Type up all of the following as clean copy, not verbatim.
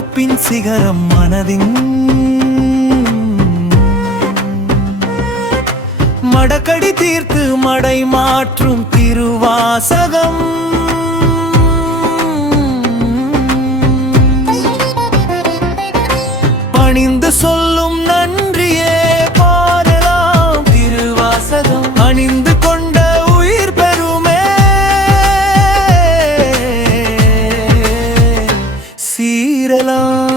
கற்பின் சிகரம் மனதின் மடக்கடி தீர்த்து மடை மாற்றும் திருவாசகம். பணிந்து சொல்லும் நன்றியே பாடலாம் திருவாசகம். அணிந்து கொண்ட உயிர் பெருமே சீரலாம்.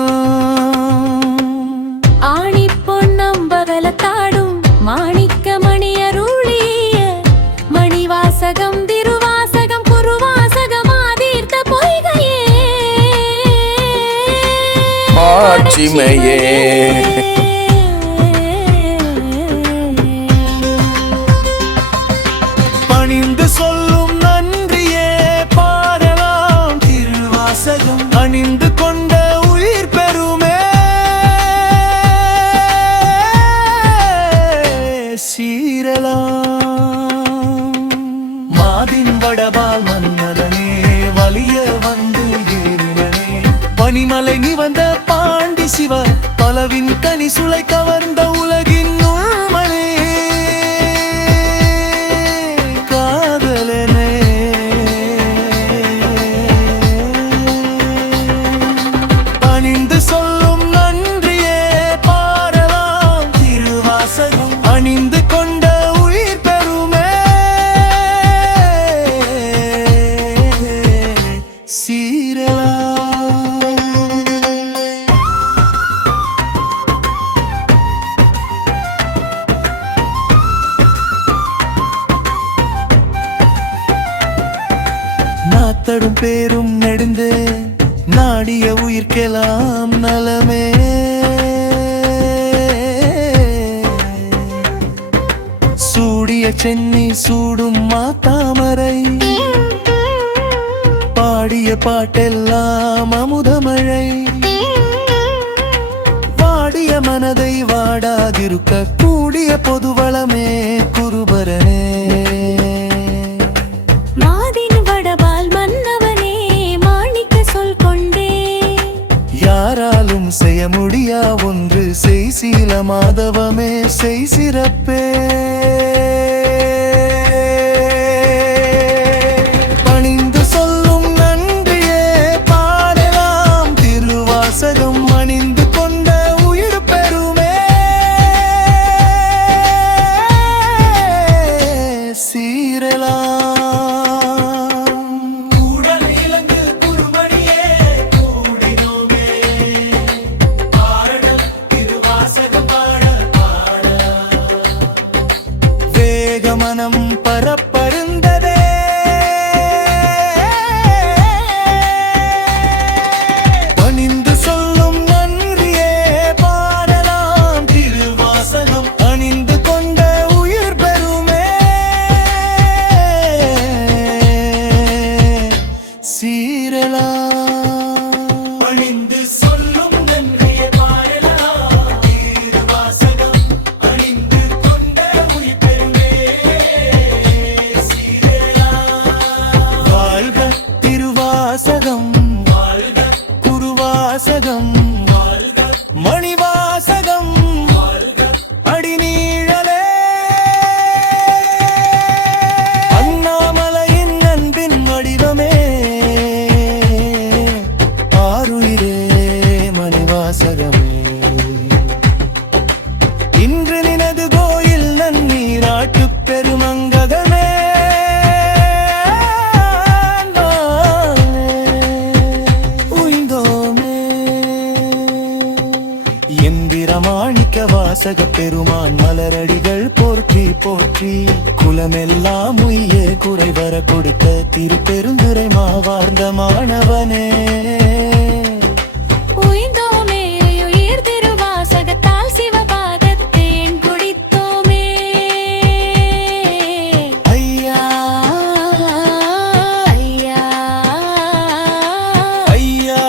ஆணி பொன்னம்பகலத்தாடும் மாணிக்க மணியருளிய மணிவாசகம் திருவாசகம் குருவாசகம் ஆதீர்த்த பொய்கையே மாட்சிமையே. பணிந்து சொல்லும் நன்றியே பாடலாம் திருவாசகம். அணிந்து கொண்ட உயிர் பெருமே சீரலாம். மாதின் வடபால் மன்னதனே வலிய வந்து ஏறினனே பனிமலை நிவந்த பாண்டி சிவ பலவின் கனி சுளை கவர்ந்த உலகின் உள்மனே காதலனே. பணிந்து சொல்லும் நன்றியே பாடலாம் திருவாசகம். அணிந்து கொண்ட உயிர் பெருமே சீரலாம். நாத்தடும் பேரும் நெடுந்து நாடிய உயிர்க்கெல்லாம் நலமே. சூடிய சென்னி சூடும் மாத்தாமரை பாடிய பாட்டெல்லாம் அமுதமழை. வாடிய மனதை வாடாதிருக்க கூடிய பொதுவளமே குருபரனே. மாதின் வடபால் மன்னவனே மாணிக்க சொல் கொண்டே யாராலும் செய்ய முடியா ஒன்று செய் சீல மாதவமே செய் சிறப்பே. பணிந்து சொல்லும் நன்றியே பாடலாம் திருவாசகம். அணிந்து கொண்ட உயிர் பெருமே சீரலாம். மனம் பரப்பருந்ததே பணிந்து சொல்லும் நன்றியே பாடலாம் திருவாசகம். அணிந்து கொண்ட உயிர் பெருமே சீரலாம். பணிந்து சொல்லும் நன்றியே பாடலாம் திருவாசகம். அணிந்து கொண்ட உயிர் பெருமே திருவாசகம் குருவாசகம் மணிவாசகம் அடிநீழலே. அண்ணாமலையின் அன்பின் வடிவமே ஆருயிரே மணிவாசகமே. இன்று நினது கோயில் நன்னீராட்டு பெருமங்ககமே. எம்பிரமாணிக்க வாசக பெருமான் மலரடிகள் போற்றி போற்றி. குலமெல்லாம் உய்ய குறைவர கொடுத்த திருப்பெருந்துரை மாவார்ந்த மாணவனே. உய்ந்தோமே உயிர் திருவாசகத்தால் சிவபாதத்தேன் குடித்தோமே. ஐயா ஐயா ஐயா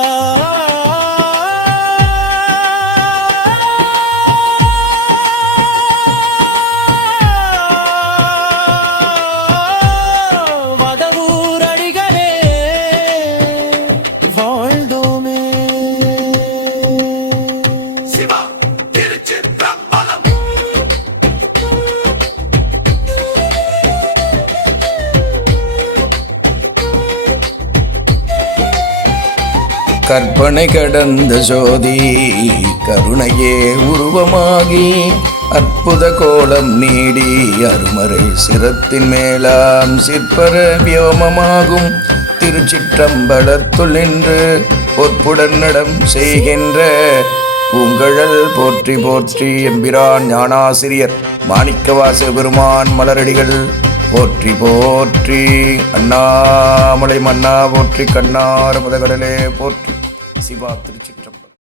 வடவூரடிகளே வாழ்ந்தோ கற்பனை கடந்த ஜோதி கருணையே உருவமாகி அற்புத கோலம் நீடி அருமறை சிரத்தின் மேலாம் சிற்பர வியோமமாகும் திருச்சிற்றம்பலத்துள் நின்று பொற்புடன் நடம் செய்கின்ற பூங்கழல் போற்றி போற்றி. எம்பிரான் ஞானாசிரியர் மாணிக்கவாசக பெருமான் மலரடிகள் போற்றி போற்றி. அண்ணாமலை மன்னா போற்றி. கண்ணார் முதகடலே போற்றி. சிவா திருச்சிற்றம்.